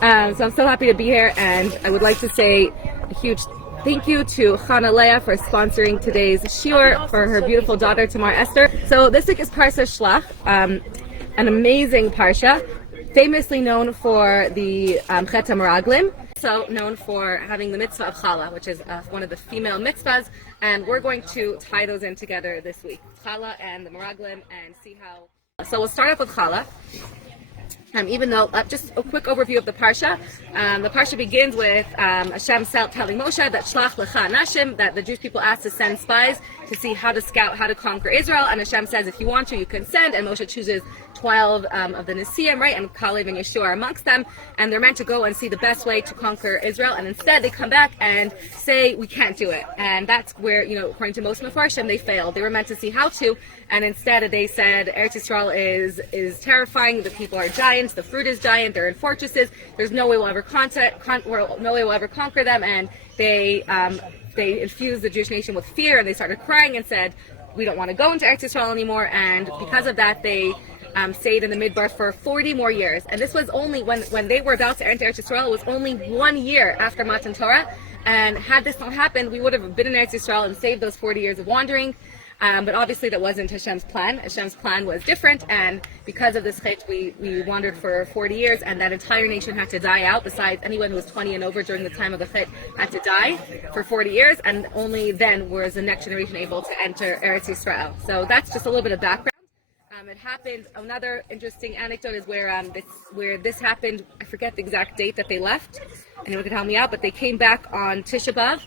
So I'm so happy to be here, and I would like to say a huge thank you to Leah for sponsoring today's shiur for her beautiful daughter Tamar Esther. So this week is Parshat Shelach, an amazing parsha, famously known for the Chet HaMeraglim, also known for having the Mitzvah of Challah, which is one of the female mitzvahs, and we're going to tie those in together this week, Challah and the Meraglim, and see how. So we'll start off with Challah. Even though, just a quick overview of the Parsha. The Parsha begins with Hashem telling Moshe that Shlach lecha nashim, that the Jewish people asked to send spies to see how to scout, how to conquer Israel. And Hashem says, if you want to, you can send. And Moshe chooses 12 of the Nesiim, right? And Kalev and Yeshua are amongst them. And they're meant to go and see the best way to conquer Israel. And instead, they come back and say, we can't do it. And that's where, according to most Mefarshim, they failed. They were meant to see how to. And instead, they said, Eretz Yisrael is terrifying. The people are giants. The fruit is giant. They're in fortresses. There's no way we'll ever conquer them. And they infused the Jewish nation with fear, and they started crying and said, we don't want to go into Eretz Yisrael anymore. And because of that, they stayed in the Midbar for 40 more years. And this was only when they were about to enter Eretz Yisrael, it was only 1 year after Matan Torah. And had this not happened, we would have been in Eretz Yisrael and saved those 40 years of wandering. But obviously that wasn't Hashem's plan. Hashem's plan was different, and because of this chet, we wandered for 40 years, and that entire nation had to die out. Besides, anyone who was 20 and over during the time of the chet had to die for 40 years, and only then was the next generation able to enter Eretz Yisrael. So that's just a little bit of background. It happened. Another interesting anecdote is where this happened. I forget the exact date that they left. Anyone can help me out, but they came back on Tisha B'Av.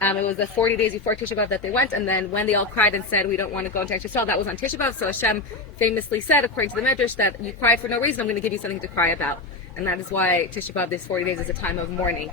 It was the 40 days before Tisha B'Av that they went, and then when they all cried and said, we don't want to go into Eretz Yisrael, that was on Tisha B'Av. So Hashem famously said, according to the Medrash, that you cried for no reason, I'm going to give you something to cry about. And that is why Tisha B'Av, this 40 days, is a time of mourning.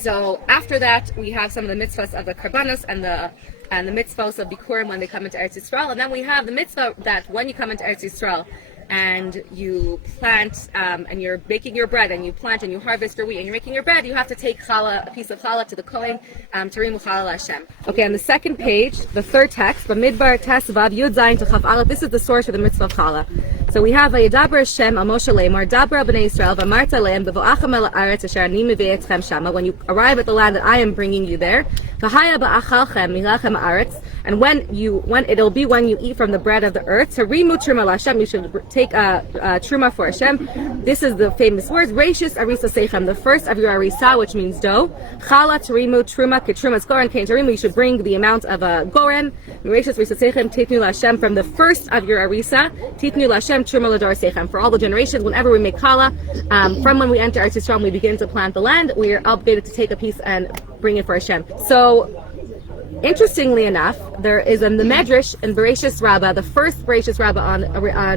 So after that, we have some of the mitzvahs of the karbanos and the mitzvahs of Bikurim when they come into Eretz Yisrael. And then we have the mitzvah that when you come into Eretz Yisrael, and you plant, and you're baking your bread, and you plant and you harvest your wheat, and you're making your bread, you have to take challah, a piece of challah to the Kohen, to rimu challah Hashem. Okay, on the second page, the third text, Bamidbar Tes Vav Yud Zayin to Chaf Aleph, this is the source for the mitzvah of challah. So we have Vayedaber Hashem al Moshe Lemar, Dabra b'nei Yisrael, v'amarta lehem, b'vo'achem el haaretz asher ani mevei etchem shama, when you arrive at the land that I am bringing you there, v'haya ba'achalchem milachem haaretz, and when it'll be when you eat from the bread of the earth, to rimu truma Hashem, you should take a truma for Hashem. This is the famous words, Reishis Arisa Seichem, the first of your Arisa, which means dough. Challah Tarimu Truma Ketrumas Goren Kain Tarimu, you should bring the amount of a Goren. Reishis Arisa Seichem, Titnu Lashem, from the first of your Arisa, Titnu Lashem Truma Lador Seichem. For all the generations, whenever we make Challah, from when we enter Eretz Yisrael, we begin to plant the land, we are obligated to take a piece and bring it for Hashem. So, interestingly enough, there is in the Medrash in Bereshis Rabbah, the first Bereshis Rabbah on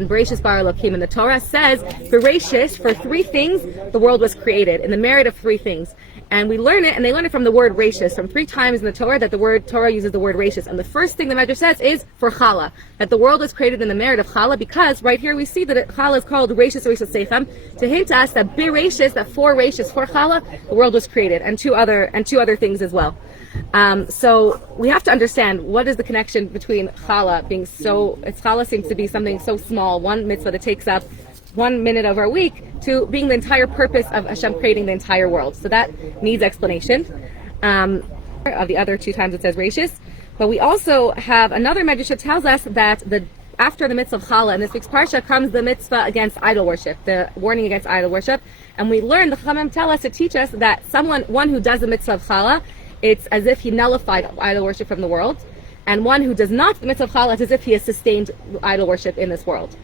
Bereshis Bar Elokim in the Torah says, Bereshis, for three things the world was created, in the merit of three things. And we learn it, and they learn it from the word Rashis, from 3 times in the Torah that the word Torah uses the word Rashis. And the first thing the Medrash says is for Challah, that the world was created in the merit of Challah, because right here we see that Challah is called Rashis or Rashis Seichem, to hint to us that Bereshis, that for Rashis, for Challah, the world was created, and two other things as well. So we have to understand what is the connection between Challah being Challah seems to be something so small, one mitzvah that takes up 1 minute of our week, to being the entire purpose of Hashem creating the entire world. So that needs explanation. Of the other 2 times it says Rashis. But we also have another Medrash that tells us that after the mitzvah of Challah in this week's Parsha comes the mitzvah against idol worship, the warning against idol worship. And we learn, the Chachamim tell us, to teach us that one who does the mitzvah of Challah, it's as if he nullified idol worship from the world. And one who does not the mitzvah of Challah, it's as if he has sustained idol worship in this world.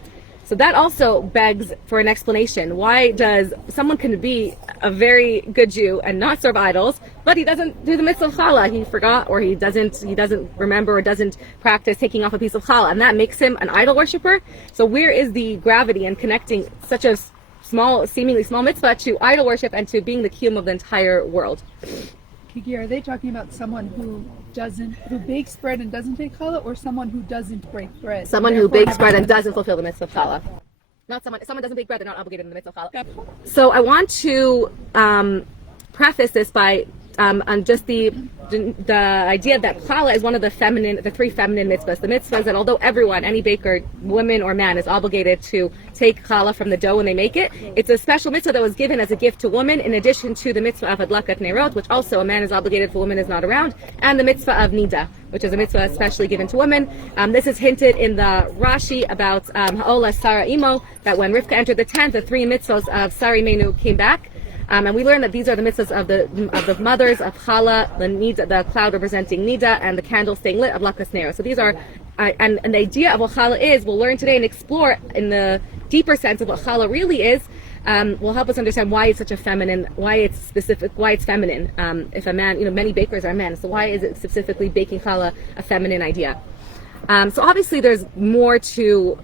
So that also begs for an explanation. Why does someone can be a very good Jew and not serve idols, but he doesn't do the mitzvah of Challah? He forgot, or he doesn't remember, or doesn't practice taking off a piece of Challah, and that makes him an idol worshiper. So where is the gravity in connecting such a seemingly small mitzvah to idol worship and to being the kiyum of the entire world? Kiki, are they talking about someone who bakes bread and doesn't take challah, or someone who doesn't break bread? Someone who bakes bread and doesn't fulfill the mitzvah of challah. Not someone doesn't bake bread, they're not obligated in the mitzvah of challah. So I want to preface this by on just the idea that challah is one of the three feminine mitzvahs. The mitzvahs that although everyone, any baker, woman or man, is obligated to take challah from the dough when they make it, it's a special mitzvah that was given as a gift to women in addition to the mitzvah of adlakat nerot, which also a man is obligated if a woman is not around, and the mitzvah of nida, which is a mitzvah especially given to women. This is hinted in the Rashi about Ha'ola Sarah Imo, that when Rivka entered the tent, the three mitzvahs of Sari Menu came back. And we learned that these are the mitzvahs of the mothers of Challah, the cloud representing Nida, and the candle staying lit of Lakas Nero. So these are, and the idea of what Challah is, we'll learn today and explore in the deeper sense of what Challah really is. Will help us understand why it's such a feminine, why it's specific, why it's feminine. If a man, many bakers are men, so why is it specifically baking challah a feminine idea? So obviously there's more to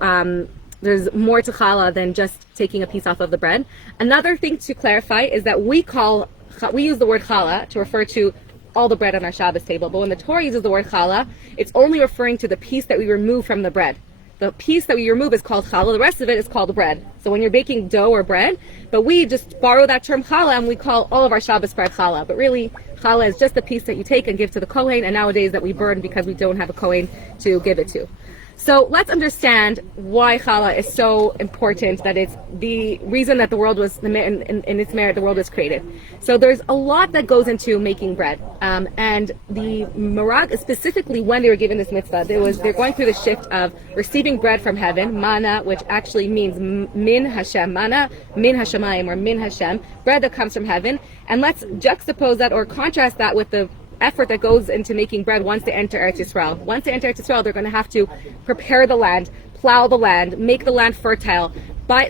challah than just taking a piece off of the bread. Another thing to clarify is that we use the word challah to refer to all the bread on our Shabbos table, but when the Torah uses the word challah, it's only referring to the piece that we remove from the bread. The piece that we remove is called challah. The rest of it is called bread. So when you're baking dough or bread, but we just borrow that term challah and we call all of our Shabbos bread challah. But really, challah is just the piece that you take and give to the Kohen, and nowadays that we burn because we don't have a Kohen to give it to. So let's understand why challah is so important, that it's the reason that the world was, in its merit, the world was created. So there's a lot that goes into making bread. And the Marag, specifically when they were given this mitzvah, they're going through the shift of receiving bread from heaven, mana, which actually means min Hashem, mana, min Hashemayim, or min Hashem, bread that comes from heaven. And let's juxtapose that or contrast that with the effort that goes into making bread once they enter Eretz Yisrael. Once they enter Eretz Yisrael, they're going to have to prepare the land, plow the land, make the land fertile,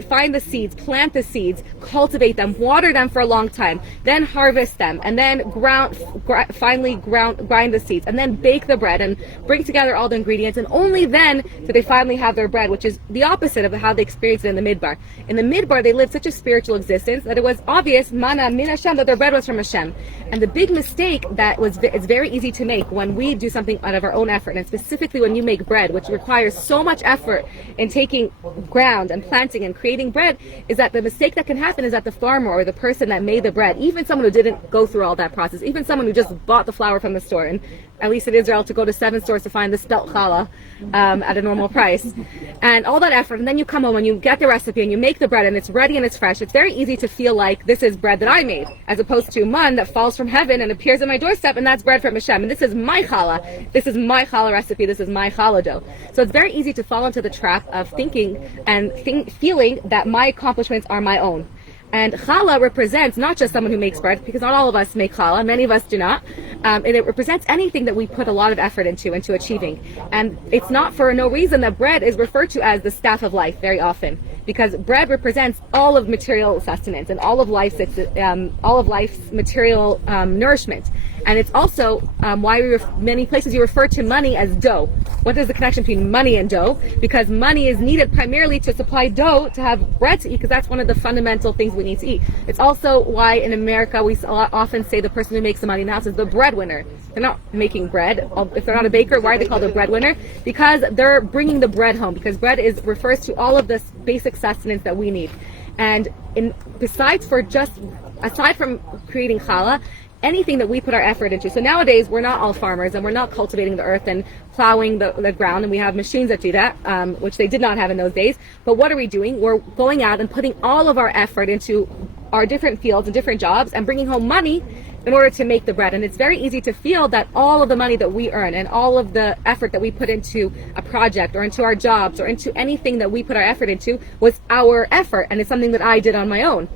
find the seeds, plant the seeds, cultivate them, water them for a long time, then harvest them, and then finally grind the seeds, and then bake the bread and bring together all the ingredients, and only then do they finally have their bread, which is the opposite of how they experienced it in the Midbar. In the Midbar, they lived such a spiritual existence that it was obvious, mana min Hashem, that their bread was from Hashem. And the big mistake it's very easy to make when we do something out of our own effort, and specifically when you make bread, which requires so much effort in taking ground and planting and creating bread, is that the mistake that can happen is that the farmer or the person that made the bread, even someone who didn't go through all that process, even someone who just bought the flour from the store, and at least in Israel, to go to 7 stores to find the spelt challah at a normal price, and all that effort, and then you come home and you get the recipe and you make the bread and it's ready and it's fresh. It's very easy to feel like this is bread that I made, as opposed to man that falls from heaven and appears at my doorstep, and that's bread from Hashem, and this is my challah, this is my challah recipe, this is my challah dough. So it's very easy to fall into the trap of thinking and feeling that my accomplishments are my own. And challah represents not just someone who makes bread, because not all of us make challah, many of us do not. And it represents anything that we put a lot of effort into achieving. And it's not for no reason that bread is referred to as the staff of life very often, because bread represents all of material sustenance and all of life's material nourishment. And it's also why many places you refer to money as dough. What is the connection between money and dough? Because money is needed primarily to supply dough to have bread to eat, because that's one of the fundamental things we need to eat. It's also why in America we often say the person who makes the money in the house is the breadwinner. They're not making bread. If they're not a baker, why are they called a breadwinner? Because they're bringing the bread home, because bread refers to all of this basic sustenance that we need. And aside from creating challah, anything that we put our effort into. So nowadays, we're not all farmers, and we're not cultivating the earth and plowing the ground, and we have machines that do that, which they did not have in those days. But what are we doing? We're going out and putting all of our effort into our different fields and different jobs and bringing home money in order to make the bread. And it's very easy to feel that all of the money that we earn and all of the effort that we put into a project or into our jobs or into anything that we put our effort into was our effort, and it's something that I did on my own.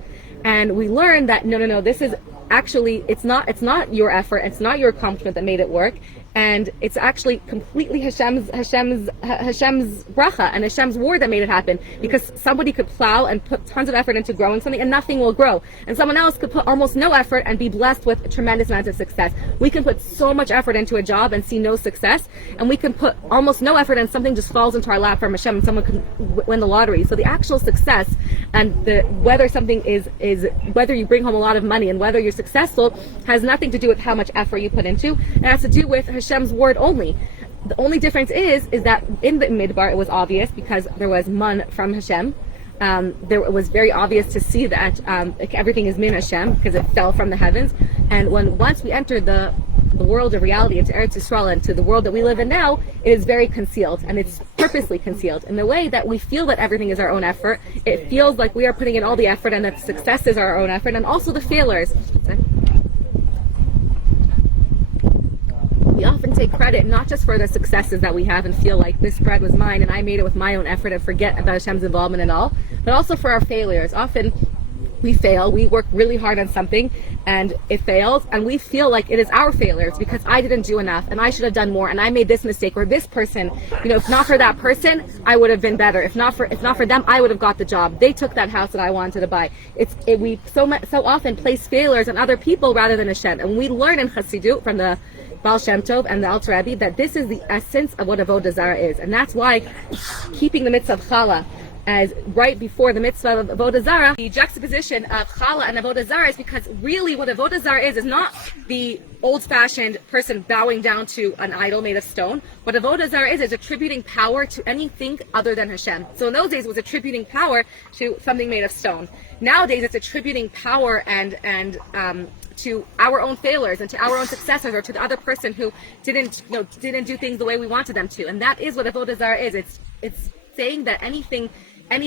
And we learned that no, this is actually, it's not your effort, it's not your accomplishment that made it work, and it's actually completely Hashem's bracha and Hashem's word that made it happen, because somebody could plow and put tons of effort into growing something and nothing will grow, and someone else could put almost no effort and be blessed with a tremendous amount of success. We can put so much effort into a job and see no success, and we can put almost no effort and something just falls into our lap from Hashem and someone can win the lottery. So the actual success and whether something is whether you bring home a lot of money and whether you're successful has nothing to do with how much effort you put into. It has to do with Hashem's word only. The only difference is that in the Midbar it was obvious because there was man from Hashem. It was very obvious to see that everything is min Hashem because it fell from the heavens, And once we enter the world of reality, into Eretz Yisrael, and to the world that we live in now, it is very concealed, and it's purposely concealed in the way that we feel that everything is our own effort. It feels like we are putting in all the effort, and that success is our own effort, and also the failures. We often take credit not just for the successes that we have and feel like this bread was mine and I made it with my own effort and forget about Hashem's involvement and all, but also for our failures. Often we fail, we work really hard on something and it fails, and we feel like it is our failures because I didn't do enough and I should have done more and I made this mistake, or this person, if not for that person, I would have been better. If not for them, I would have got the job. They took that house that I wanted to buy. We so often place failures on other people rather than Hashem. And we learn in Chassidut from the Baal Shem Tov and the Alter Rebbe that this is the essence of what Avodah Zarah is. And that's why keeping the mitzvah of Challah as right before the mitzvah of Avodah Zarah, the juxtaposition of Challah and Avodah Zarah is because really what Avodah Zarah is not the old-fashioned person bowing down to an idol made of stone. What Avodah Zarah is attributing power to anything other than Hashem. So in those days it was attributing power to something made of stone. Nowadays it's attributing power and to our own failures and to our own successes, or to the other person who didn't do things the way we wanted them to. And that is what Avodah Zarah is. It's saying that any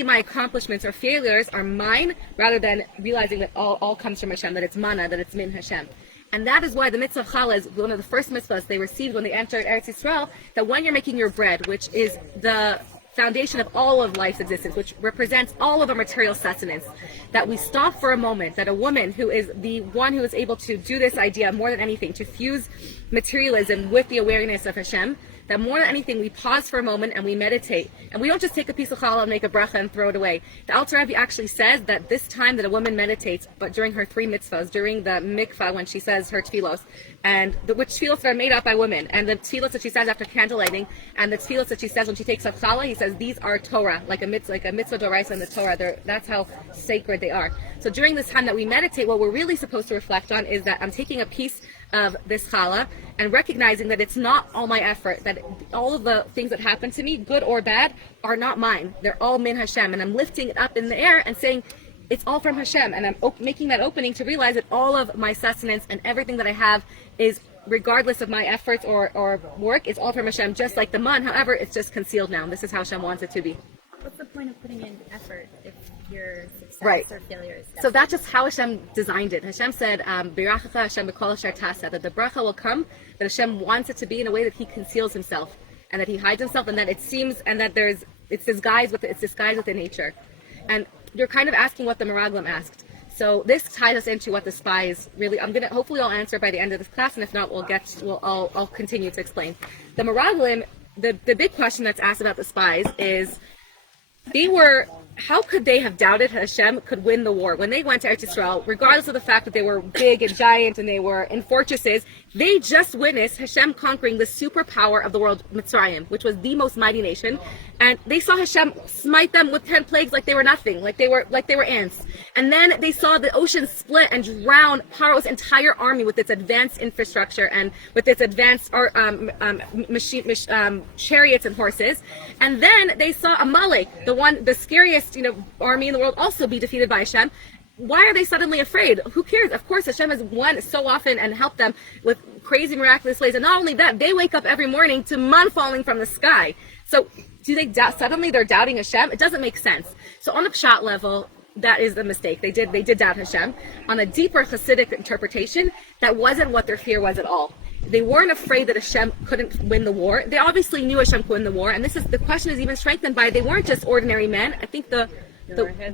of my accomplishments or failures are mine, rather than realizing that all comes from Hashem, that it's mana, that it's min Hashem. And that is why the mitzvah of Challah is one of the first mitzvahs they received when they entered Eretz Yisrael, that when you're making your bread, which is the foundation of all of life's existence, which represents all of our material sustenance, that we stop for a moment, that a woman who is the one who is able to do this idea more than anything, to fuse materialism with the awareness of Hashem, that more than anything we pause for a moment and we meditate, and we don't just take a piece of challah and make a bracha and throw it away. The Alter Rebbe actually says that this time that a woman meditates, but during her 3 mitzvahs, during the mikvah when she says her tefillos, and which tefillos are made up by women, and the tefillos that she says after candle lighting, and the tefillos that she says when she takes up challah, he says these are Torah, like a mitzvah doraisa in the Torah. That's how sacred they are. So during this time that we meditate, what we're really supposed to reflect on is that I'm taking a piece of this challah and recognizing that it's not all my effort, that all of the things that happen to me, good or bad, are not mine. They're all min Hashem, and I'm lifting it up in the air and saying it's all from Hashem, and I'm making that opening to realize that all of my sustenance and everything that I have is, regardless of my efforts or work, is all from Hashem, just like the man. However, it's just concealed now. This is how Hashem wants it to be. What's the point of putting in effort if your success or failure is So that's just how Hashem designed it. Hashem said, "Birachacha Hashem b'kol asher tasa," that the bracha will come, that Hashem wants it to be in a way that He conceals Himself, and that He hides Himself, and that it seems, and that it's disguised within nature. And you're kind of asking what the Meraglim asked. So this ties us into what the Spies really. Hopefully I'll answer by the end of this class, and if not, I'll continue to explain. The Meraglim, the big question that's asked about the Spies is, how could they have doubted Hashem could win the war? When they went to Eretz Yisrael, regardless of the fact that they were big and giant and they were in fortresses, they just witnessed Hashem conquering the superpower of the world, Mitzrayim, which was the most mighty nation. And they saw Hashem smite them with 10 plagues like they were nothing, like they were ants. And then they saw the ocean split and drown Paro's entire army with its advanced infrastructure and with its advanced chariots and horses. And then they saw Amalek, the scariest army in the world, also be defeated by Hashem. Why are they suddenly afraid? Who cares? Of course, Hashem has won so often and helped them with crazy miraculous ways. And not only that, they wake up every morning to man falling from the sky. So do they doubt? Suddenly they're doubting Hashem? It doesn't make sense. So on a pshat level, that is the mistake. They did doubt Hashem. On a deeper Hasidic interpretation, that wasn't what their fear was at all. They weren't afraid that Hashem couldn't win the war. They obviously knew Hashem could win the war, and the question is even strengthened by they weren't just ordinary men. I think they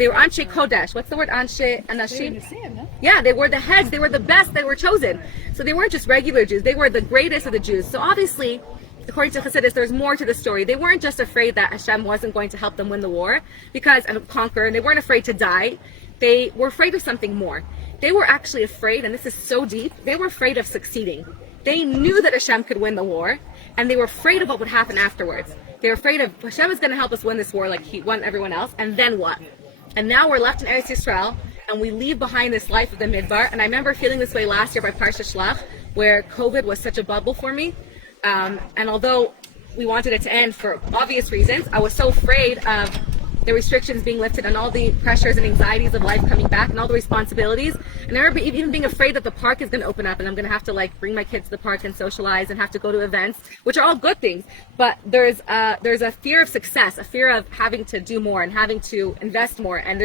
were Anshe Kodesh. What's the word? Anshe Anashim? Yeah, they were the heads. They were the best. They were chosen. So they weren't just regular Jews. They were the greatest of the Jews. So obviously, according to Chassidus, there's more to the story. They weren't just afraid that Hashem wasn't going to help them win the war and conquer, and they weren't afraid to die. They were afraid of something more. They were actually afraid, and this is so deep, they were afraid of succeeding. They knew that Hashem could win the war, and they were afraid of what would happen afterwards. They were afraid of Hashem is going to help us win this war like He won everyone else, and then what? And now we're left in Eretz Yisrael, and we leave behind this life of the Midbar. And I remember feeling this way last year by Parshat Shelach, where COVID was such a bubble for me. And although we wanted it to end for obvious reasons, I was so afraid of the restrictions being lifted and all the pressures and anxieties of life coming back and all the responsibilities. And I remember even being afraid that the park is going to open up and I'm going to have to like bring my kids to the park and socialize and have to go to events, which are all good things. But there's a fear of success, a fear of having to do more and having to invest more. And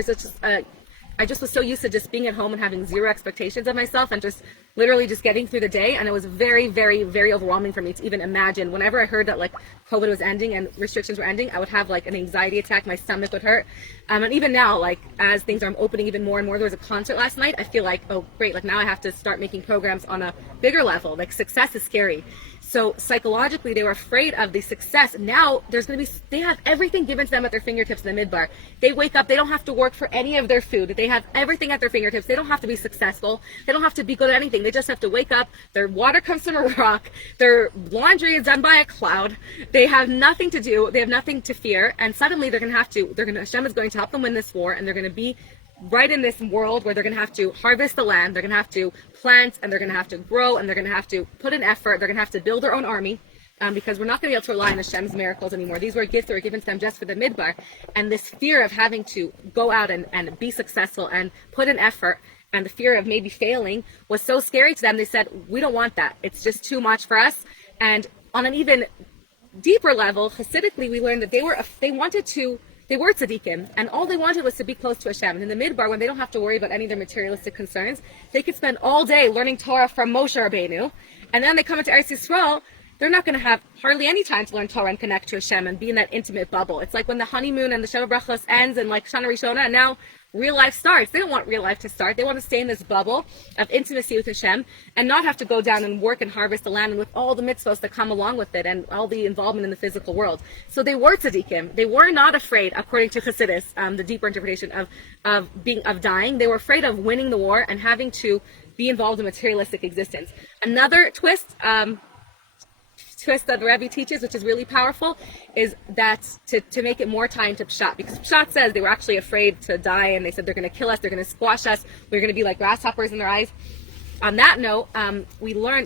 I just was so used to just being at home and having zero expectations of myself and just literally just getting through the day. And it was very, very, very overwhelming for me to even imagine. Whenever I heard that like COVID was ending and restrictions were ending, I would have like an anxiety attack. My stomach would hurt. And even now, like as things are opening even more and more, there was a concert last night. I feel like, oh great, like now I have to start making programs on a bigger level. Like success is scary. So psychologically, they were afraid of the success. Now they have everything given to them at their fingertips in the midbar. They wake up, they don't have to work for any of their food. They have everything at their fingertips. They don't have to be successful. They don't have to be good at anything. They just have to wake up. Their water comes from a rock. Their laundry is done by a cloud. They have nothing to do. They have nothing to fear. And suddenly Hashem is going to help them win this war, and they're going to be right in this world where they're going to have to harvest the land, they're going to have to plant, and they're going to have to grow, and they're going to have to put in effort, they're going to have to build their own army, because we're not going to be able to rely on Hashem's miracles anymore. These were gifts that were given to them just for the midbar, and this fear of having to go out and be successful and put in effort, and the fear of maybe failing was so scary to them. They said, we don't want that. It's just too much for us. And on an even deeper level, Hasidically, we learned that they were tzaddikim, and all they wanted was to be close to Hashem. And in the midbar, when they don't have to worry about any of their materialistic concerns, they could spend all day learning Torah from Moshe Rabbeinu, and then they come into Eretz Yisrael, they're not going to have hardly any time to learn Torah and connect to Hashem and be in that intimate bubble. It's like when the honeymoon and the Sheva Brachos ends and like Shana Rishona, and now real life starts. They don't want real life to start. They want to stay in this bubble of intimacy with Hashem and not have to go down and work and harvest the land and with all the mitzvahs that come along with it and all the involvement in the physical world. So they were tzaddikim. They were not afraid, according to Chassidus, the deeper interpretation of dying. They were afraid of winning the war and having to be involved in materialistic existence. Another twist that the Rebbe teaches, which is really powerful, is that to make it more time to Pshat, because Pshat says they were actually afraid to die, and they said they're going to kill us, they're going to squash us, we're going to be like grasshoppers in their eyes. On that note,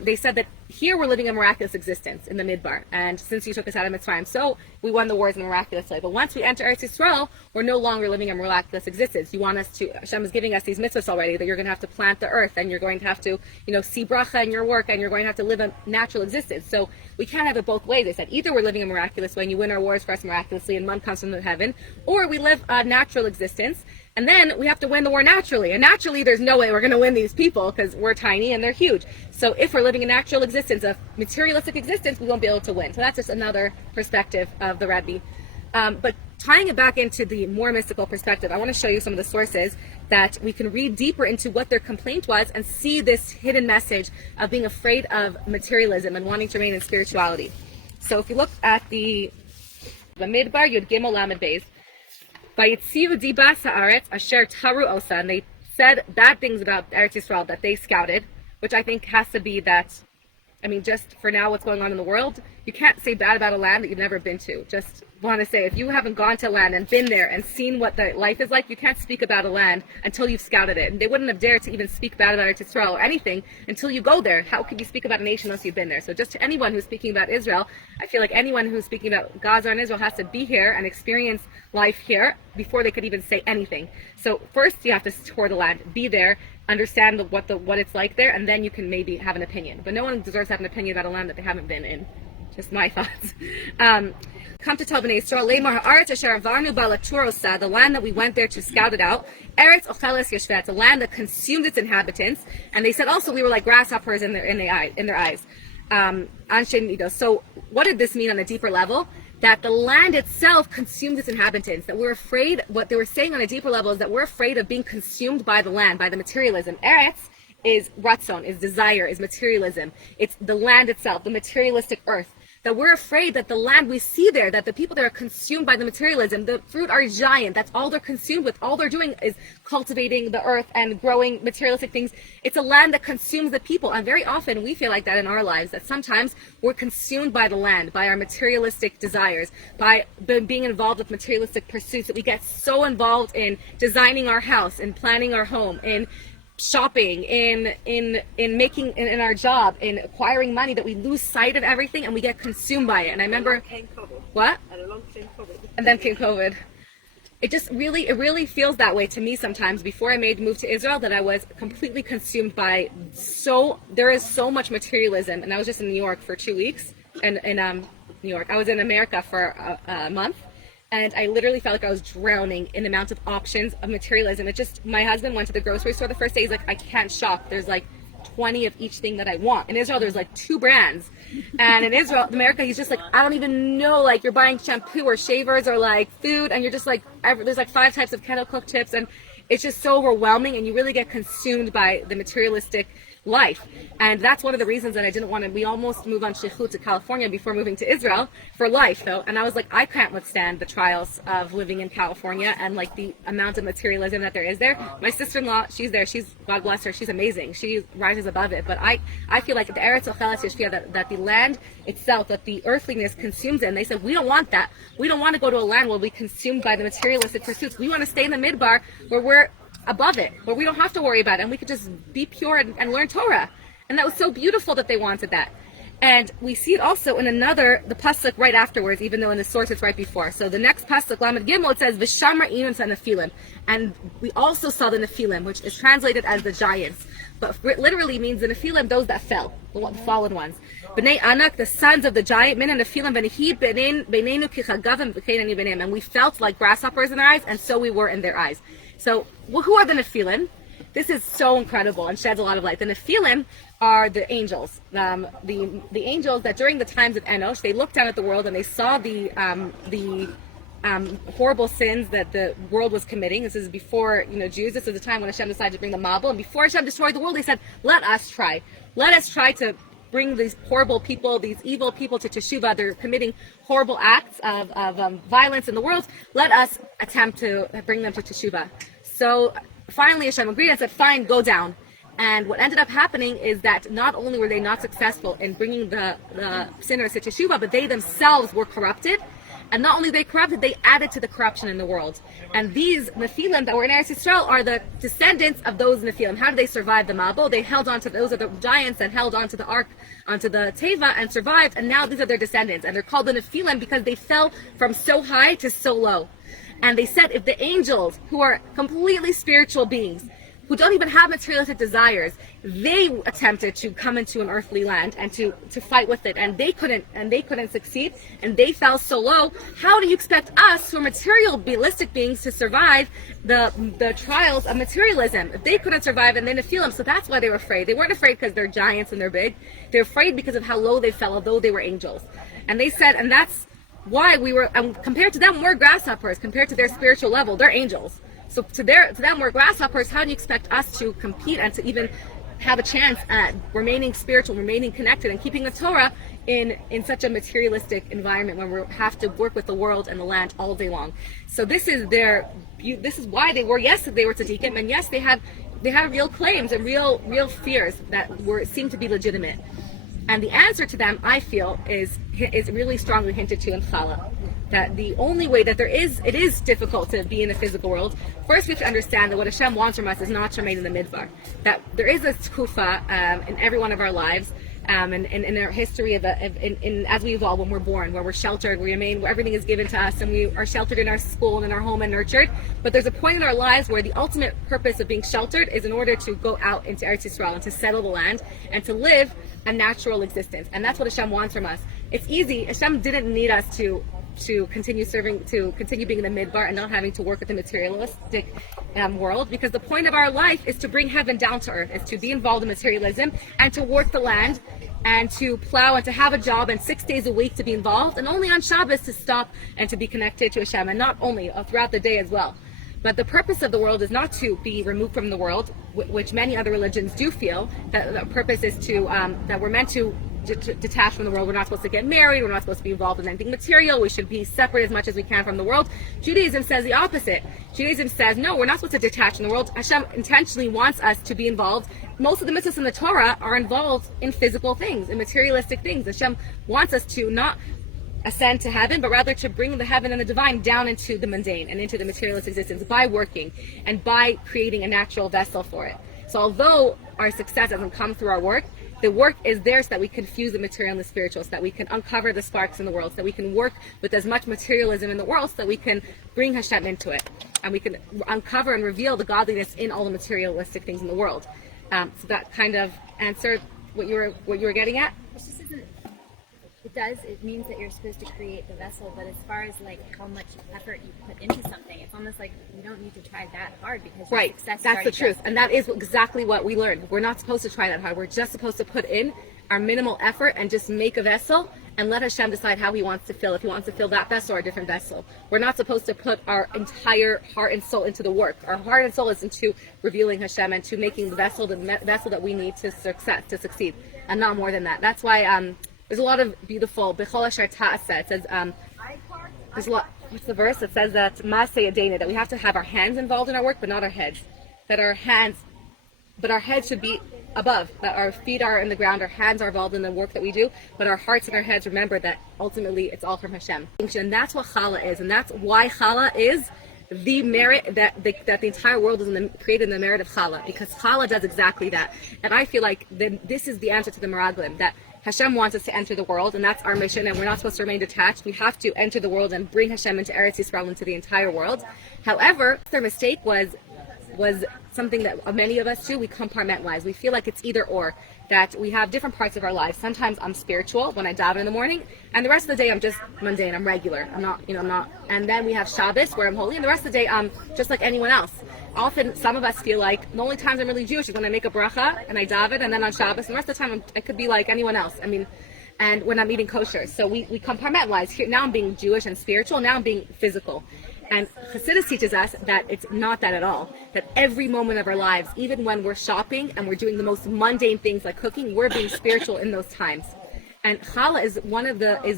they said that here we're living a miraculous existence in the midbar, and since you took us out of Mitzvah, so we won the wars in a miraculous way. But once we enter Eretz Yisrael, we're no longer living a miraculous existence. Hashem is giving us these mitzvahs already, that you're going to have to plant the earth, and you're going to have to, see bracha in your work, and you're going to have to live a natural existence. So we can't have it both ways. They said either we're living a miraculous way, and you win our wars for us miraculously, and man comes from heaven, or we live a natural existence, and then we have to win the war naturally. And naturally, there's no way we're going to win these people because we're tiny and they're huge. So if we're living a natural existence, a materialistic existence, we won't be able to win. So that's just another perspective of the Rebbe. But tying it back into the more mystical perspective, I want to show you some of the sources that we can read deeper into what their complaint was and see this hidden message of being afraid of materialism and wanting to remain in spirituality. So if you look at the Midbar, Yud Gimel Lamed Beis, Vayitziu dibas haaretz asher taru osa, and they said bad things about Eretz Yisrael that they scouted, which I think has to be that, just for now what's going on in the world, you can't say bad about a land that you've never been to. Just want to say, if you haven't gone to land and been there and seen what the life is like, you can't speak about a land until you've scouted it. And they wouldn't have dared to even speak bad about Eretz Yisrael or anything until you go there. How could you speak about a nation unless you've been there? So just to anyone who's speaking about Israel, I feel like anyone who's speaking about Gaza and Israel has to be here and experience life here before they could even say anything. So first you have to tour the land, be there, understand what it's like there, and then you can maybe have an opinion. But no one deserves to have an opinion about a land that they haven't been in. Just my thoughts. Come to tell B'nai Yisrael, Leimar ha'aretz asher avarnu ba laturosa, the land that we went there to scout it out. Eretz ocheles yeshvet, a land that consumed its inhabitants. And they said also we were like grasshoppers in their eyes. Anshe midos. So what did this mean on a deeper level? That the land itself consumed its inhabitants. That we're afraid, what they were saying on a deeper level is that we're afraid of being consumed by the land, by the materialism. Eretz is ratzon, is desire, is materialism. It's the land itself, the materialistic earth. That we're afraid that the land we see there, that the people that are consumed by the materialism, the fruit are giant, that's all they're consumed with. All they're doing is cultivating the earth and growing materialistic things. It's a land that consumes the people. And very often we feel like that in our lives, that sometimes we're consumed by the land, by our materialistic desires, by being involved with materialistic pursuits, that we get so involved in designing our house, in planning our home, in shopping, in making, in our job, in acquiring money, that we lose sight of everything and we get consumed by it. And I remember, what? And then came COVID. it really feels that way to me sometimes. Before I made the move to Israel, that I was completely consumed by there is so much materialism. And I was just in New York for 2 weeks, and in New York, I was in America for a month, and I literally felt like I was drowning in the amount of options of materialism. My husband went to the grocery store the first day. He's like, I can't shop. There's like 20 of each thing that I want. In Israel, there's like 2 brands. And in America, he's just like, I don't even know, like you're buying shampoo or shavers or like food, and you're just like, there's like 5 types of kettle cooked chips, and it's just so overwhelming, and you really get consumed by the materialistic life. And that's one of the reasons that I didn't want to. We almost moved on shlichut to California before moving to Israel for life, though. And I was like, I can't withstand the trials of living in California and like the amount of materialism that there is there. My sister-in-law, she's there. God bless her. She's amazing. She rises above it. But I feel like the Eretz Ochelet Yashvia, that the land itself, that the earthliness consumes it. And they said, we don't want that. We don't want to go to a land where we're consumed by the materialistic pursuits. We want to stay in the midbar where we're above it, where we don't have to worry about it, and we could just be pure and learn Torah. And that was so beautiful that they wanted that. And we see it also in the pasuk right afterwards, even though in the source it's right before. So the next pasuk, Lamed Gimel, it says V'shamar Inim Nephilim, and we also saw the Nephilim, which is translated as the giants, but literally means the Nephilim, those that fell, the fallen ones. Bnei Anak, the sons of the giant, Min Nephilim, V'nihid Beinenu Kichagavim V'Kein Beneim, and we felt like grasshoppers in their eyes, and so we were in their eyes. So, who are the Nephilim? This is so incredible and sheds a lot of light. The Nephilim are the angels. The angels that during the times of Enosh, they looked down at the world and they saw the horrible sins that the world was committing. This is before Jews. This is the time when Hashem decided to bring the Mabul. And before Hashem destroyed the world, they said, let us try. Let us try to bring these horrible people, these evil people to Teshuvah. They're committing horrible acts of violence in the world. Let us attempt to bring them to Teshuvah. So finally Hashem agreed and said, fine, go down. And what ended up happening is that not only were they not successful in bringing the sinners to Teshuvah, but they themselves were corrupted. And not only they corrupted, they added to the corruption in the world. And these Nephilim that were in Eretz Yisrael are the descendants of those Nephilim. How did they survive the Mabul? They held on to, those are the giants that held onto the ark, onto the Teva, and survived. And now these are their descendants. And they're called the Nephilim because they fell from so high to so low. And they said, if the angels, who are completely spiritual beings, who don't even have materialistic desires, they attempted to come into an earthly land and to fight with it, and they couldn't succeed, and they fell so low. How do you expect us, who are materialistic beings, to survive the trials of materialism? If they couldn't survive, and then to feel them, so that's why they were afraid. They weren't afraid because they're giants and they're big. They're afraid because of how low they fell, although they were angels. And they said, and that's why we were, compared to them, we're grasshoppers. Compared to their spiritual level, they're angels. So to them, we're grasshoppers. How do you expect us to compete and to even have a chance at remaining spiritual, remaining connected, and keeping the Torah in such a materialistic environment when we have to work with the world and the land all day long? So this is why they were tzaddikim, and yes, they had real claims and real fears that seemed to be legitimate. And the answer to them, I feel, is really strongly hinted to in Challah. That the only way that it is difficult to be in the physical world. First, we have to understand that what Hashem wants from us is not to remain in the midbar. That there is a tkufa in every one of our lives, and in our history as we evolve, when we're born, where we're sheltered, we remain, where everything is given to us, and we are sheltered in our school and in our home and nurtured. But there's a point in our lives where the ultimate purpose of being sheltered is in order to go out into Eretz Yisrael and to settle the land and to live a natural existence. And that's what Hashem wants from us. It's easy. Hashem didn't need us to continue serving, to continue being in the midbar and not having to work with the materialistic world, because the point of our life is to bring heaven down to earth, is to be involved in materialism and to work the land and to plow and to have a job, and 6 days a week to be involved, and only on Shabbos to stop and to be connected to Hashem, and not only throughout the day as well. But the purpose of the world is not to be removed from the world, which many other religions do feel, that the purpose is that we're meant to detach from the world. We're not supposed to get married. We're not supposed to be involved in anything material. We should be separate as much as we can from the world. Judaism says the opposite. Judaism says, no, we're not supposed to detach from the world. Hashem intentionally wants us to be involved. Most of the mitzvahs in the Torah are involved in physical things, in materialistic things. Hashem wants us to not ascend to heaven, but rather to bring the heaven and the divine down into the mundane and into the materialist existence by working and by creating a natural vessel for it. So although our success doesn't come through our work, The work is there so that we can fuse the material and the spiritual, so that we can uncover the sparks in the world, so that we can work with as much materialism in the world, so that we can bring Hashem into it, and we can uncover and reveal the godliness in all the materialistic things in the world. So that kind of answered what you were getting at. This just isn't. It means that you're supposed to create the vessel, but as far as like how much effort you put into something, it's almost like you don't need to try that hard because your Right, success is that's already the truth, done. and that is exactly what we learned. We're not supposed to try that hard. We're just supposed to put in our minimal effort and just make a vessel and let Hashem decide how He wants to fill. If He wants to fill that vessel or a different vessel, we're not supposed to put our entire heart and soul into the work. Our heart and soul is into revealing Hashem and to making the vessel that we need to succeed, and not more than that. That's why there's a lot of beautiful B'chol Asher Ta'aseh. It says there's a lot. What's the verse? It says that Maseh Yadena, that we have to have our hands involved in our work, but not our heads. That our heads should be above. That our feet are in the ground, our hands are involved in the work that we do, but our hearts and our heads remember that ultimately it's all from Hashem. And that's what Challah is, and that's why Challah is the merit that the entire world is created in the merit of Challah, because Challah does exactly that. And I feel like this is the answer to the Meraglim, that Hashem wants us to enter the world, and that's our mission, and we're not supposed to remain detached. We have to enter the world and bring Hashem into Eretz Yisrael, into the entire world. However, their mistake was something that many of us do. We compartmentalize. We feel like it's either or, that we have different parts of our lives. Sometimes I'm spiritual when I daven in the morning, and the rest of the day I'm just mundane, I'm regular. I'm not. And then we have Shabbos where I'm holy, and the rest of the day I'm just like anyone else. Often, some of us feel like the only times I'm really Jewish is when I make a bracha and I daven, and then on Shabbos, and the rest of the time I could be like anyone else. And when I'm eating kosher. So we compartmentalize. Here, now I'm being Jewish and spiritual, now I'm being physical. And Chassidus teaches us that it's not that at all. That every moment of our lives, even when we're shopping and we're doing the most mundane things like cooking, we're being spiritual in those times. And Challah is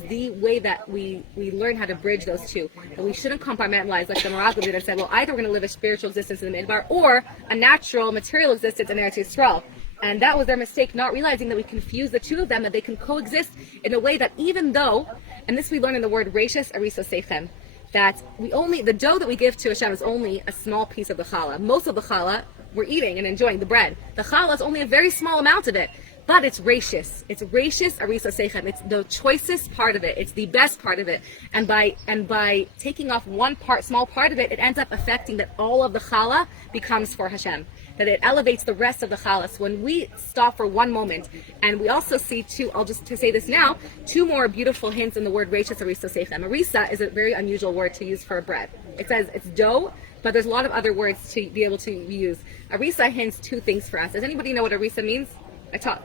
the way that we learn how to bridge those two. And we shouldn't compartmentalize like the Meraglim did and say, well, either we're going to live a spiritual existence in the Midbar or a natural material existence in Eretz Yisrael. And that was their mistake, not realizing that we confuse the two of them, that they can coexist in a way that even though, and this we learn in the word Reishis Ariso Seichem, that the dough that we give to Hashem is only a small piece of the challah. Most of the challah we're eating and enjoying, the bread. The challah is only a very small amount of it, but it's reishis. It's reishis arisa seichem. It's the choicest part of it. It's the best part of it. And by taking off one small part of it, it ends up affecting that all of the challah becomes for Hashem. That it elevates the rest of the challah. So when we stop for one moment, and we also see I'll just to say this now, two more beautiful hints in the word reishis arisa seichem. Arisa is a very unusual word to use for bread. It says it's dough, but there's a lot of other words to be able to use. Arisa hints two things for us. Does anybody know what arisa means? I taught.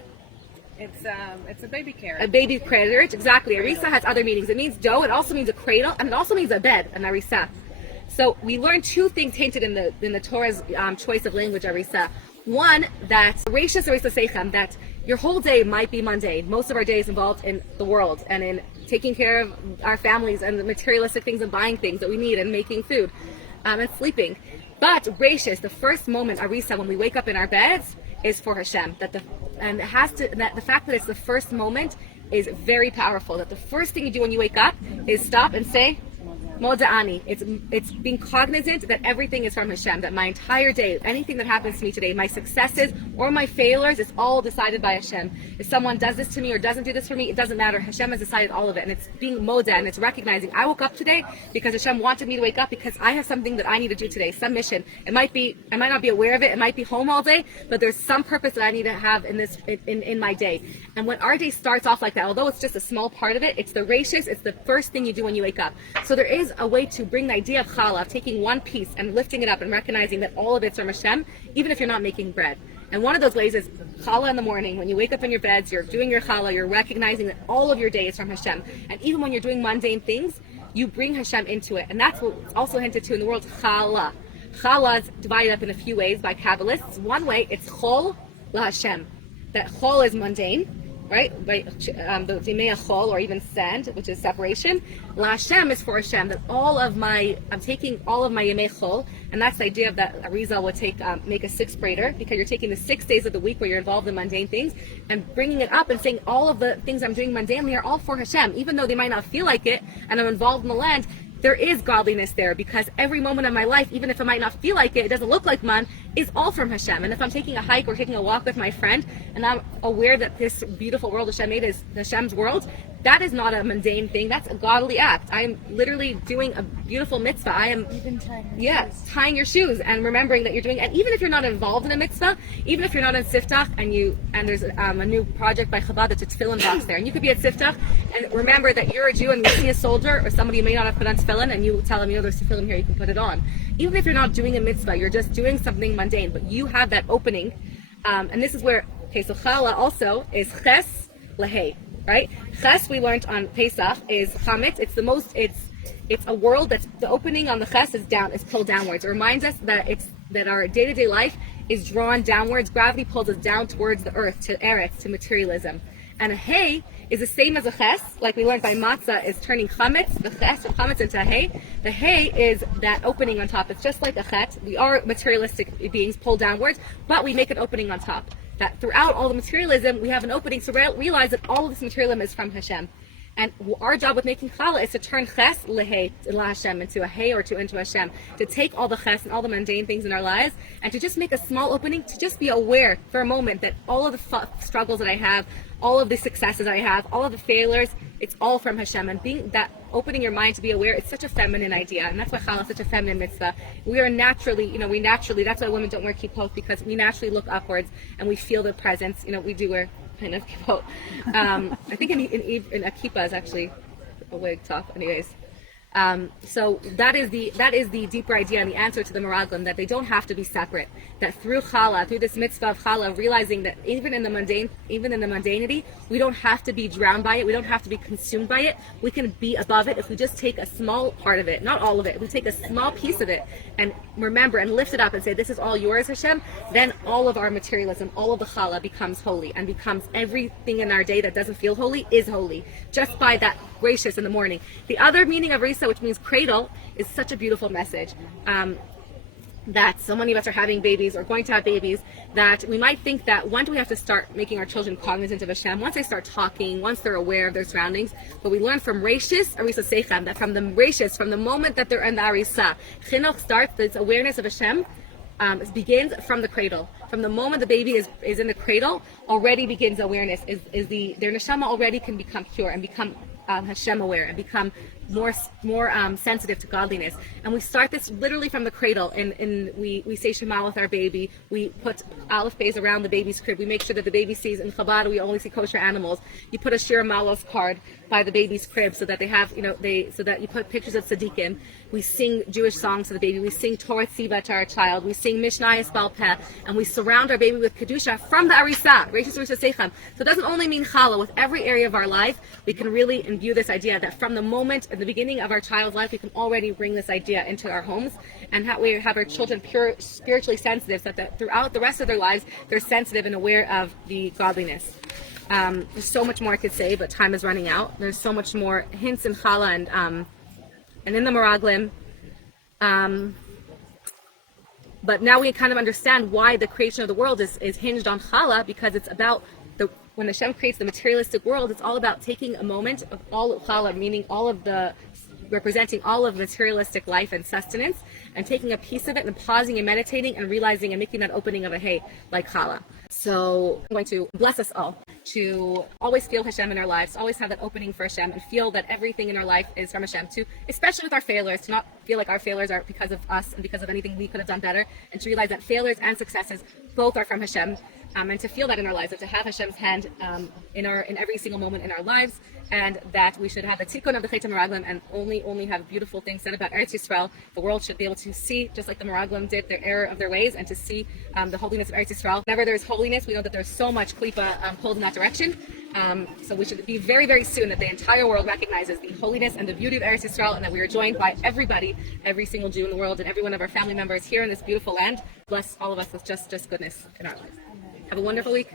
It's a baby carrot. A baby carrot, exactly. Arisa has other meanings. It means dough, it also means a cradle, and it also means a bed, an arisa. So we learned two things hinted in the Torah's choice of language, arisa. One, that reishis arisa seichem, that your whole day might be mundane. Most of our day is involved in the world and in taking care of our families and the materialistic things and buying things that we need and making food and sleeping. But reishis, the first moment, arisa, when we wake up in our beds, is for Hashem. That the fact that it's the first moment is very powerful. That the first thing you do when you wake up is stop and say, Moda'ani. It's being cognizant that everything is from Hashem, that my entire day, anything that happens to me today, my successes or my failures, is all decided by Hashem. If someone does this to me or doesn't do this for me, it doesn't matter. Hashem has decided all of it. And it's being moda, and it's recognizing I woke up today because Hashem wanted me to wake up, because I have something that I need to do today, some mission. I might not be aware of it, it might be home all day, but there's some purpose that I need to have in my day. And when our day starts off like that, although it's just a small part of it, it's the reishis, it's the first thing you do when you wake up. So there is a way to bring the idea of challah, of taking one piece and lifting it up and recognizing that all of it's from Hashem, even if you're not making bread. And one of those ways is challah in the morning. When you wake up in your beds, you're doing your challah, you're recognizing that all of your day is from Hashem. And even when you're doing mundane things, you bring Hashem into it. And that's what's also hinted to in the world, Challah. Challah is divided up in a few ways by Kabbalists. One way, it's chol la Hashem. That chol is mundane, right? By the dimei chol, or even sand, which is separation. La Hashem is for Hashem. That I'm taking all of my yemei chol, and that's the idea of that Arizal would make a sixth grader, because you're taking the 6 days of the week where you're involved in mundane things and bringing it up and saying all of the things I'm doing mundanely are all for Hashem, even though they might not feel like it, and I'm involved in the land. there is godliness there, because every moment of my life, even if it might not feel like it doesn't look like man, is all from Hashem. And if I'm taking a hike or taking a walk with my friend, and I'm aware that this beautiful world Hashem made is Hashem's world, that is not a mundane thing. That's a godly act. I am literally doing a beautiful mitzvah. I am tying your shoes and remembering that you're doing. And even if you're not involved in a mitzvah, even if you're not in Siftach and there's a new project by Chabad that's a tefillin box there, and you could be at Siftach and remember that you're a Jew and you see a soldier or somebody you may not have put on tefillin, and you tell them, there's tefillin here, you can put it on. Even if you're not doing a mitzvah, you're just doing something mundane, but you have that opening. And this is where, so Challah also is ches lehei. Right? Ches, we learned on Pesach, is chametz. It's a world that's, the opening on the ches is pulled downwards. It reminds us that our day-to-day life is drawn downwards. Gravity pulls us down towards the earth, to eretz, to materialism. And a hay is the same as a ches, like we learned by matzah is turning chametz, the ches of chametz into a hay. The hay is that opening on top. It's just like a chet. We are materialistic beings pulled downwards, but we make an opening on top. That throughout all the materialism, we have an opening to realize that all of this materialism is from Hashem. And our job with making challah is to turn ches lehei, Hashem, into a hay or into Hashem, to take all the ches and all the mundane things in our lives, and to just make a small opening, to just be aware for a moment that all of the struggles that I have, all of the successes I have, all of the failures, it's all from Hashem. And being that, opening your mind to be aware, it's such a feminine idea, and that's why Challah is such a feminine mitzvah. We are naturally, that's why women don't wear kippot, because we naturally look upwards and we feel the presence. We do wear kind of kippot. I think in a kippah is actually a wig top, anyways. So that is the deeper idea and the answer to the Meraglim, that they don't have to be separate. That through Challah, through this mitzvah of Challah, realizing that even in the mundanity, we don't have to be drowned by it. We don't have to be consumed by it. We can be above it if we just take a small part of it, not all of it. If we take a small piece of it and remember and lift it up and say, this is all yours, Hashem, then all of our materialism, all of the Challah becomes holy, and becomes everything in our day that doesn't feel holy is holy, just by that gracious in the morning. The other meaning of Risa, which means cradle, is such a beautiful message. That so many of us are having babies or going to have babies, that we might think that when do we have to start making our children cognizant of Hashem? Once they start talking, once they're aware of their surroundings. But we learn from Reishis, Arisa Seichem, that from the Reishis, from the moment that they're in the Arisa, Chinuch starts, this awareness of Hashem begins from the cradle. From the moment the baby is in the cradle, already begins awareness. Their neshama already can become pure and become Hashem aware and become more sensitive to godliness. And we start this literally from the cradle, and we say Shema with our baby. We put aleph beis around the baby's crib. We make sure that the baby sees, in Chabad we only see kosher animals. You put a Shir Malos card by the baby's crib so that they have, so that you put pictures of tzaddikim. We sing Jewish songs to the baby. We sing Torah Tziva to our child. We sing Mishnah Yisbal Peh, and we surround our baby with kedusha from the Arisa, Reishis Rishas Seichem. So it doesn't only mean Challah. With every area of our life, we can really imbue this idea that from the moment, at the beginning of our child's life, we can already bring this idea into our homes, and we have our children pure, spiritually sensitive, so that throughout the rest of their lives, they're sensitive and aware of the godliness. There's so much more I could say, but time is running out. There's so much more hints in Challah and in the Meraglim. But now we kind of understand why the creation of the world is hinged on Challah, because it's about when Hashem creates the materialistic world, it's all about taking a moment of all of Challah, meaning representing all of materialistic life and sustenance, and taking a piece of it and pausing and meditating and realizing and making that opening of a hay like Challah. So I'm going to bless us all to always feel Hashem in our lives, always have that opening for Hashem, and feel that everything in our life is from Hashem, especially with our failures, to not feel like our failures are because of us and because of anything we could have done better, and to realize that failures and successes both are from Hashem, and to feel that in our lives, and to have Hashem's hand in every single moment in our lives, and that we should have the tikkun of the Chet HaMeraglim and only have beautiful things said about Eretz Yisrael. The world should be able to see, just like the Meraglim did, their error of their ways, and to see the holiness of Eretz Yisrael. Whenever there's holiness, we know that there's so much klipa pulled in that direction. So we should be very, very soon that the entire world recognizes the holiness and the beauty of Eretz Yisrael, and that we are joined by everybody, every single Jew in the world, and every one of our family members here in this beautiful land. Bless all of us with just goodness in our lives. Have a wonderful week.